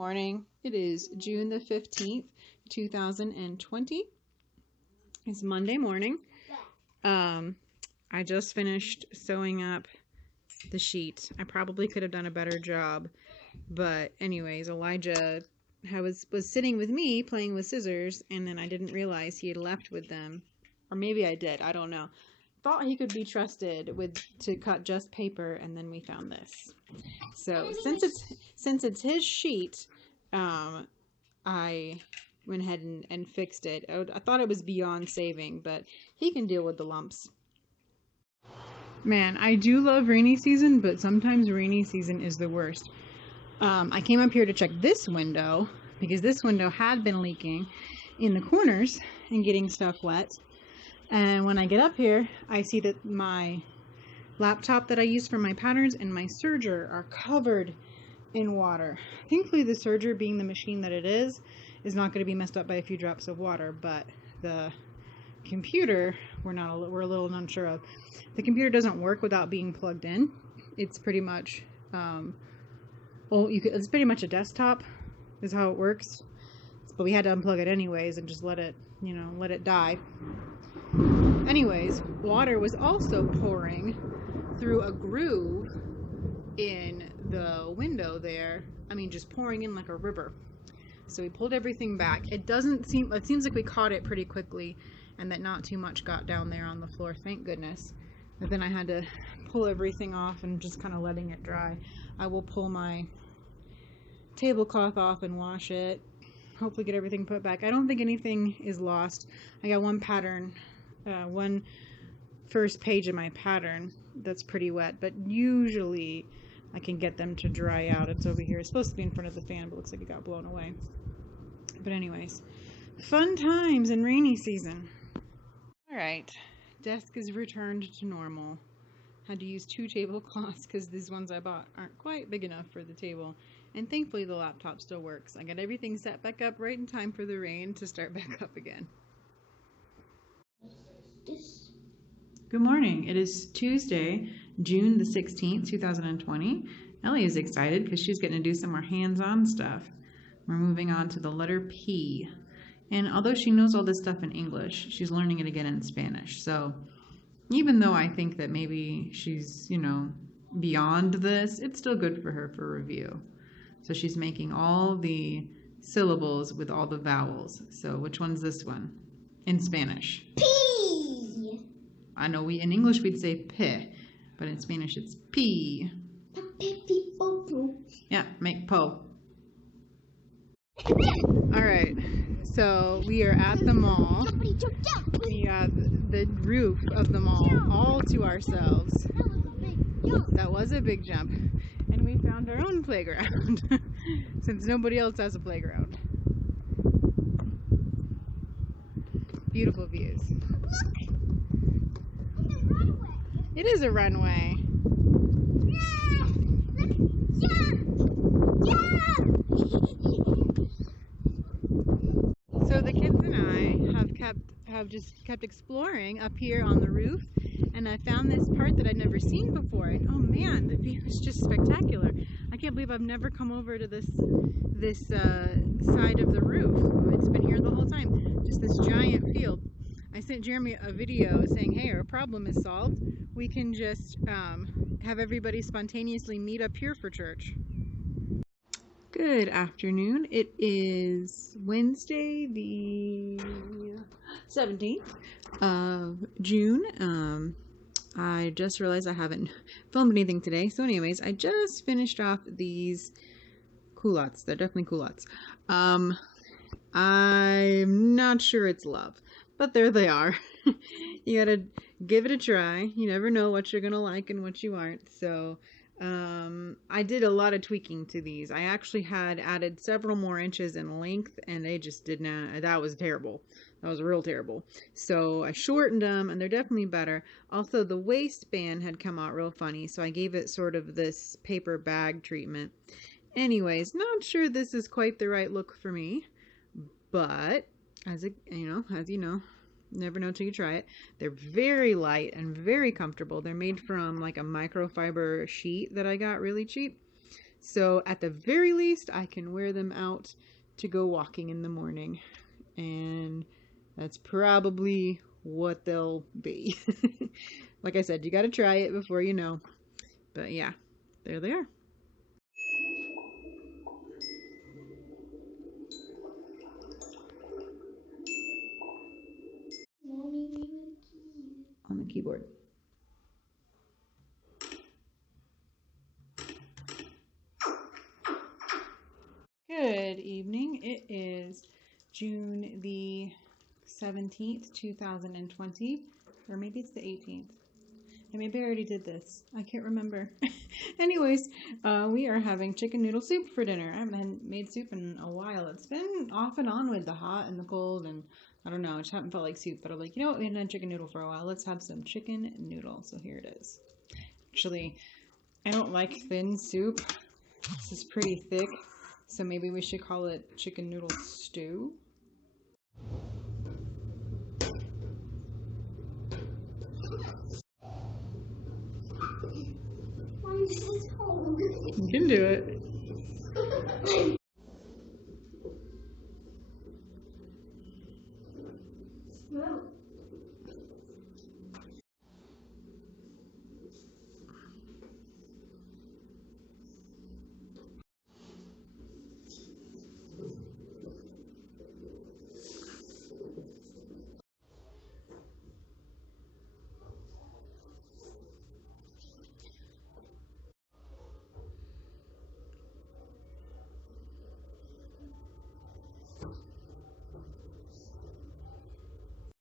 Morning. It is June the 15th, 2020. It's Monday morning. I just finished sewing up the sheet. I probably could have done a better job, but anyways, Elijah was sitting with me playing with scissors, and then I didn't realize he had left with them. Or maybe I did, I don't know. Thought he could be trusted to cut just paper, and then we found this. So since it's his sheet, I went ahead and fixed it. I thought it was beyond saving, but he can deal with the lumps. Man, I do love rainy season, but sometimes rainy season is the worst. I came up here to check this window because this window had been leaking in the corners and getting stuff wet. And when I get up here, I see that my laptop that I use for my patterns and my serger are covered in water. Thankfully, the serger, being the machine that it is not going to be messed up by a few drops of water, but the computer, we're a little unsure of. The computer doesn't work without being plugged in. It's pretty much, it's pretty much a desktop is how it works. But we had to unplug it anyways and just let it die. Anyways, water was also pouring through a groove in the window there. I mean, just pouring in like a river. So we pulled everything back. It seems like we caught it pretty quickly and that not too much got down there on the floor, thank goodness. But then I had to pull everything off and just kind of letting it dry. I will pull my tablecloth off and wash it. Hopefully get everything put back. I don't think anything is lost. I got one pattern, one first page of my pattern that's pretty wet, but usually I can get them to dry out. It's over here. It's supposed to be in front of the fan, but looks like it got blown away. But anyways, fun times in rainy season. All right, desk is returned to normal. Had to use 2 tablecloths because these ones I bought aren't quite big enough for the table. And thankfully the laptop still works. I got everything set back up right in time for the rain to start back up again. Good morning. It is Tuesday, June the 16th, 2020. Ellie is excited because she's getting to do some more hands-on stuff. We're moving on to the letter P. And although she knows all this stuff in English, she's learning it again in Spanish. So even though I think that maybe she's, beyond this, it's still good for her for review. So she's making all the syllables with all the vowels. So which one's this one in Spanish? P. I know in English we'd say P, but in Spanish it's P. Yeah, make po. All right, so we are at the mall. We have the roof of the mall all to ourselves. That was a big jump. And we found our own playground since nobody else has a playground. Beautiful views. Look! It's a runway. It is a runway. Yeah! Look! Jump! So the kids and I have just kept exploring up here on the roof, and I found this part that I'd never seen before. And oh man, the view is just spectacular. I can't believe I've never come over to this side of the roof. It's been here the whole time. Just this giant field. I sent Jeremy a video saying, hey, our problem is solved. We can just have everybody spontaneously meet up here for church. Good afternoon. It is Wednesday the 17th of June. I just realized I haven't filmed anything today. So anyways, I just finished off these culottes. They're definitely culottes. I'm not sure it's love, but there they are. You gotta give it a try. You never know what you're gonna like and what you aren't. So I did a lot of tweaking to these. I actually had added several more inches in length, and they just did not. That was terrible. That was real terrible. So I shortened them, and they're definitely better. Also, the waistband had come out real funny, so I gave it sort of this paper bag treatment. Anyways, not sure this is quite the right look for me, but as you know, never know till you try it. They're very light and very comfortable. They're made from like a microfiber sheet that I got really cheap. So at the very least, I can wear them out to go walking in the morning. And that's probably what they'll be. Like I said, you got to try it before you know. But yeah, there they are. On the keyboard. Good evening. It is June the 17th, 2020, or maybe it's the 18th. And maybe I already did this. I can't remember. Anyways, we are having chicken noodle soup for dinner. I haven't made soup in a while. It's been off and on with the hot and the cold, and I don't know, I just haven't felt like soup. But I'm like, you know what, we haven't had chicken noodle for a while. Let's have some chicken noodle. So here it is. Actually, I don't like thin soup. This is pretty thick, so maybe we should call it chicken noodle stew. You can do it.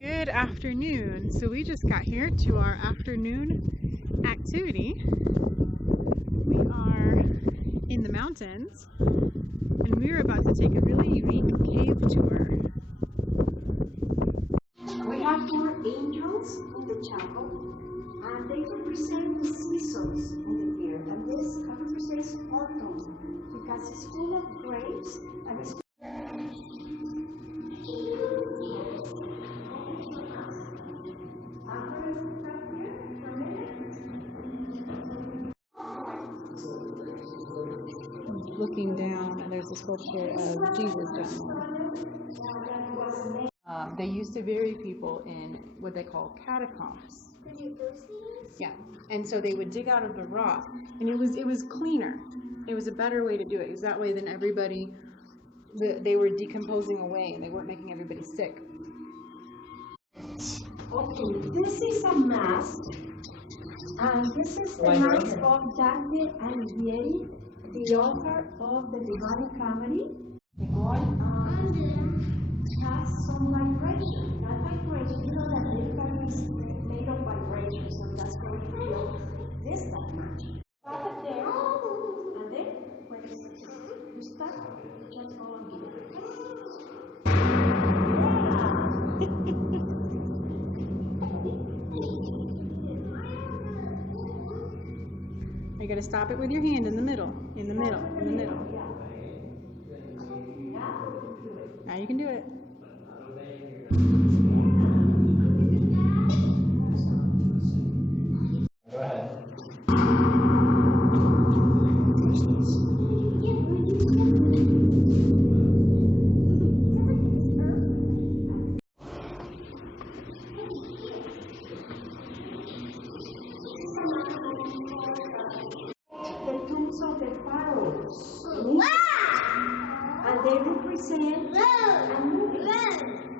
Good afternoon. So we just got here to our afternoon activity. We are in the mountains and we are about to take a really unique cave tour. We have 4 angels in the chapel, and they represent the seasons in the year. And this represents autumn because it's full of grapes and it's Looking down, and there's a sculpture of Jesus down there. They used to bury people in what they call catacombs. Yeah, and so they would dig out of the rock, and it was cleaner. It was a better way to do it, because that way then everybody, they were decomposing away, and they weren't making everybody sick. okay. This is a mask, and this is the mask of Dante Alighieri, the author of the Divine Comedy. The oil has some vibration. That vibration, you know that everything is made of vibration, so that's going to feel this that much. Stop it there, and then when you stop, just go and give it. You got to stop it with your hand in the middle, in the middle, in the middle. Now you can do it. Go ahead. The tombs of the pharaohs. And they represent a movie.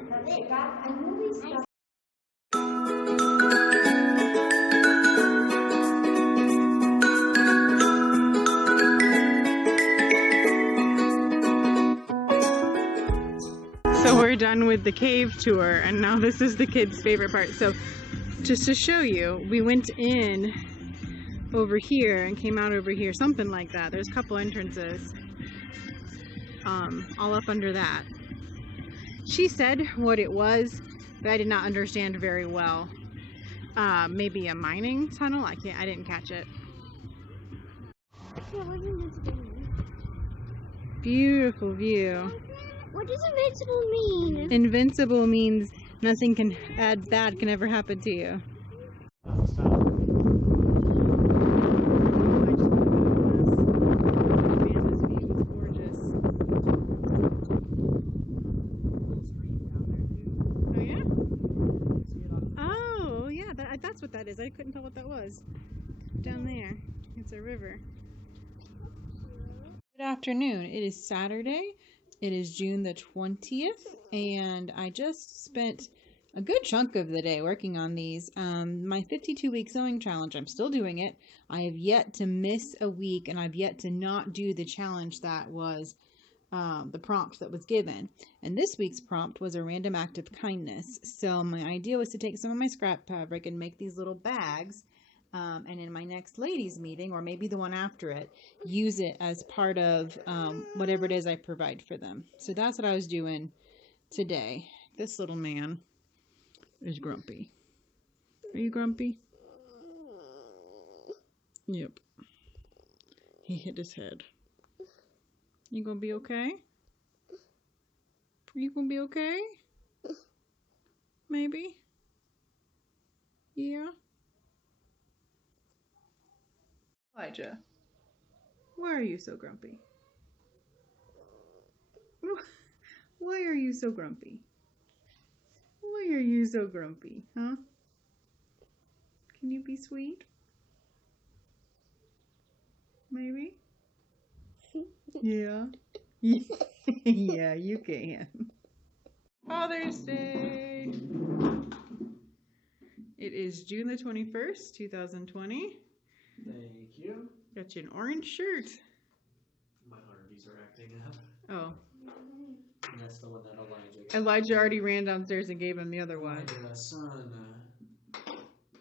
That they got a movie stuff. So we're done with the cave tour, and now this is the kids' favorite part. So just to show you, we went in over here and came out over here, something like that. There's a couple entrances, all up under that. She said what it was, but I did not understand very well. Maybe a mining tunnel? I didn't catch it. Yeah, what does invincible mean? Beautiful view. What does invincible mean? Invincible means nothing bad can ever happen to you. that is. I couldn't tell what that was. Down there. It's a river. Good afternoon. It is Saturday. It is June the 20th, and I just spent a good chunk of the day working on these. My 52-week sewing challenge, I'm still doing it. I have yet to miss a week, and I've yet to not do the challenge that was the prompt that was given. And this week's prompt was a random act of kindness. So my idea was to take some of my scrap fabric and make these little bags. And in my next ladies meeting, or maybe the one after it, use it as part of whatever it is I provide for them. So that's what I was doing today. This little man is grumpy. Are you grumpy? Yep. He hit his head. You gonna be okay? Are you gonna be okay? Maybe? Yeah? Elijah, why are you so grumpy? Why are you so grumpy? Why are you so grumpy, huh? Can you be sweet? Maybe? Yeah. Yeah, you can. Father's Day. It is June the 21st, 2020. Thank you. Got you an orange shirt. My heartbeats are acting up. Oh. And that's the one that Elijah got. Elijah already ran downstairs and gave him the other one. Elijah, son.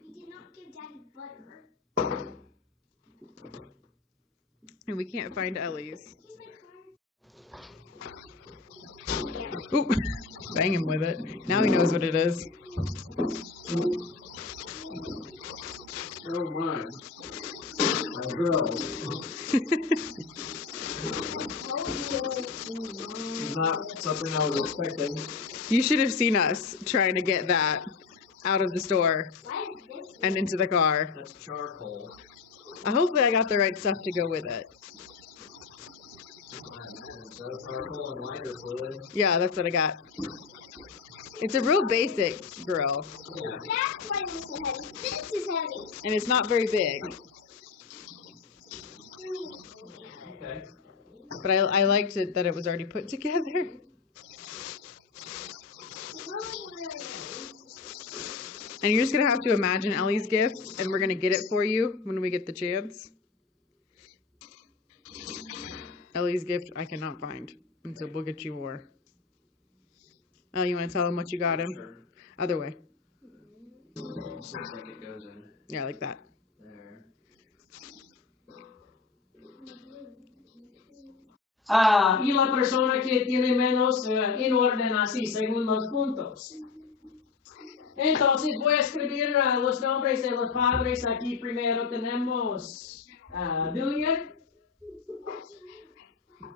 You did not give Daddy butter. And we can't find Ellie's. He's like, Oop! Bang him with it. Now he knows what it is. Oh my. My girl. Not something I was expecting. You should have seen us trying to get that out of the store why is this? and into the car. That's charcoal. Hopefully I got the right stuff to go with it. So charcoal and lighter fluid. Yeah, that's what I got. It's a real basic grill, Yeah. That's why this is heavy. This is heavy. and it's not very big. Okay. But I liked it that it was already put together. And you're just going to have to imagine Ellie's gift, and we're going to get it for you when we get the chance. Ellie's gift I cannot find, and so we'll get you more. Oh, you want to tell him what you got him? Sure. Other way. Looks like it goes in Yeah, like that. there. Y la persona que tiene menos en orden así, según los puntos. Entonces voy a escribir los nombres de los padres. Aquí primero tenemos Villian,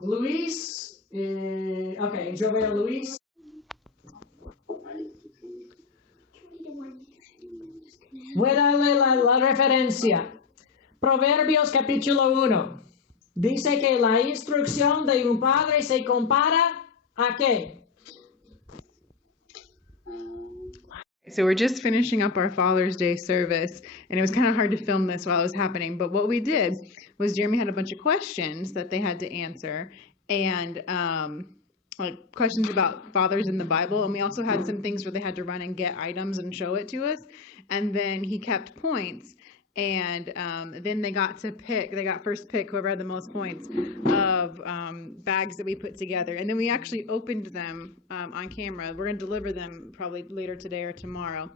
Luis, ok, yo veo Luis. Voy a darle la referencia. Proverbios capítulo 1. Dice que la instrucción de un padre se compara a qué? So we're just finishing up our Father's Day service, and it was kind of hard to film this while it was happening. But what we did was Jeremy had a bunch of questions that they had to answer, and like questions about fathers in the Bible. And we also had some things where they had to run and get items and show it to us. And then he kept points, and then they got to pick. They got first pick whoever had the most points of bags that we put together. And then we actually opened them on camera. We're going to deliver them probably later today or tomorrow.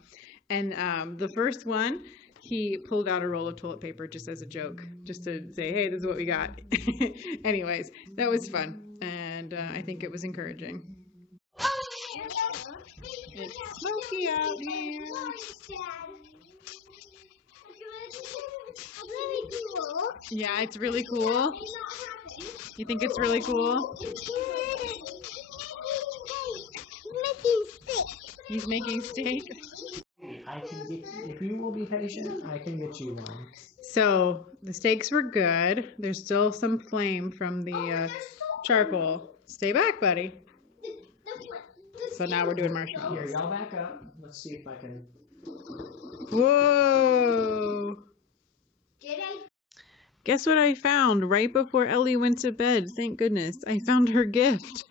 And the first one, he pulled out a roll of toilet paper just as a joke, just to say, hey, this is what we got. Anyways, that was fun. And I think it was encouraging. It's smoky out here. Really cool. Yeah, it's really cool. You think it's really cool? He's making steak. I can get, if you will be patient, I can get you one. So the steaks were good. There's still some flame from the charcoal. Stay back, buddy. So now we're doing marshmallows. Here, y'all back up. Let's see if I can Whoa! Did I? Guess what I found right before Ellie went to bed? Thank goodness. I found her gift.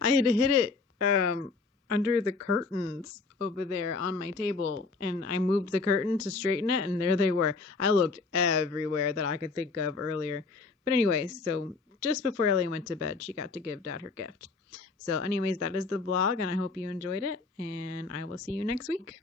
I had hid it under the curtains over there on my table, and I moved the curtain to straighten it, and there they were. I looked everywhere that I could think of earlier. But anyways, so just before Ellie went to bed, she got to give Dad her gift. So anyways, that is the vlog, and I hope you enjoyed it, and I will see you next week.